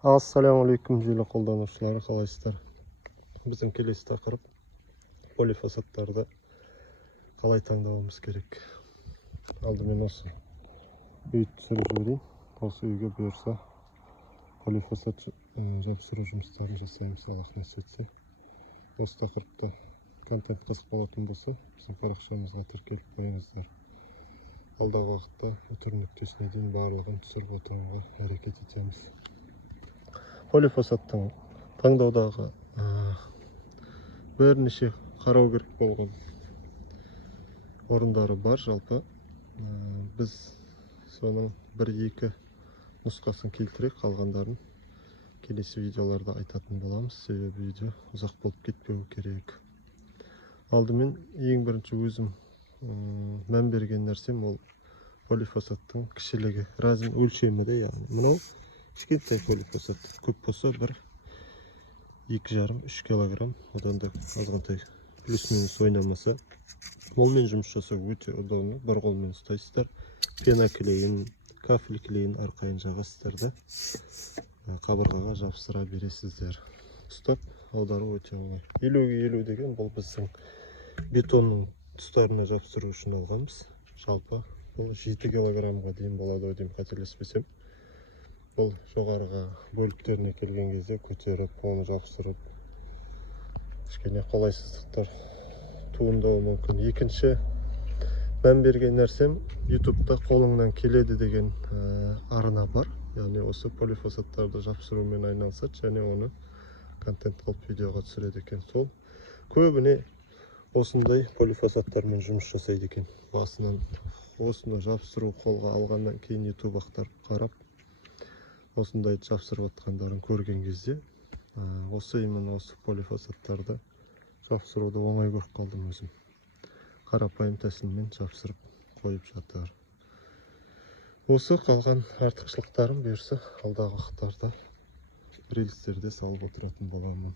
Ассалаумағалейкум желі қолданушылары, қалайсыздар? Біздің келесі тақырып полифосфаттарды қалай таңдауымыз керек. Алдымен осы үйді түсіріп жіберейін. Осы үйге бұйырса полифосфат жапсыру жұмыстарын жасаймыз, Аллах нәсіп етсе. Осы тақырыпта контент қызық болатын болса, біздің парақшамызға тіркеліп қойыңыздар. Алдағы уақытта үтір нүктесіне дейін барлығын түсіріп отыруға әрекет етеміз. Полифосфаттың таңдаудағы бірнеше қарау керек болған орындары бар. Жалпы біз соның 1-2 нұсқасын келтірек, қалғандарын келесі видеоларда айтатын боламыз. Себебі видео ұзақ болып кетпеу керек. Алдымен ең бірінші өзім мән берген нәрсем ол полифосфаттың кішілігі, разын өлшемі де, яғни мынау кішкентай полифосфат, көп болса 2,5-3 килограмм, одан да азғантай плюс-минус ойнамаса, молмен жұмыс жасау өте удобно. Бір қолмен ұстайсыздар, пена клейін, кафель клейін арқайын жағасыздар да қабырғаға жабыстыра бересіздер. Ұстап аудару өте оңай. 50-50 деген бұл біздің бетонның тұстарына жабыстыру үшін алғанбыз. Жалпы бұл 7 килограммға дейін болады деймін, қателеспесем. Бұл жоғарыға бөліктеріне келген кезде көтеріп, оны жабыстырып, кішкене қолайсыздықтар туындауы мүмкін. Екінші мән берген нәрсем, YouTube'да қолыңнан келеді деген арна бар. Яғни осы полифосфаттарды жапсырумен айналысады және оны контент қылып видеоға түсіреді екен. Сол көбіне осындай полифосфаттармен жұмыс жасайды екен. Басынан осыны жапсыру қолға алғаннан кейін YouTube ақтарып қарап, осындай жапсырып отқандарын көрген кезде, именно осы полифосфаттарды жапсыруды оңай көріп қалдым өзім. Қарапайым тәсілмен жапсырып қойып жатыр. Осы қалған артықшылықтарым бұйырса алдағы уақыттарда рилстерде салып отыратын боламын.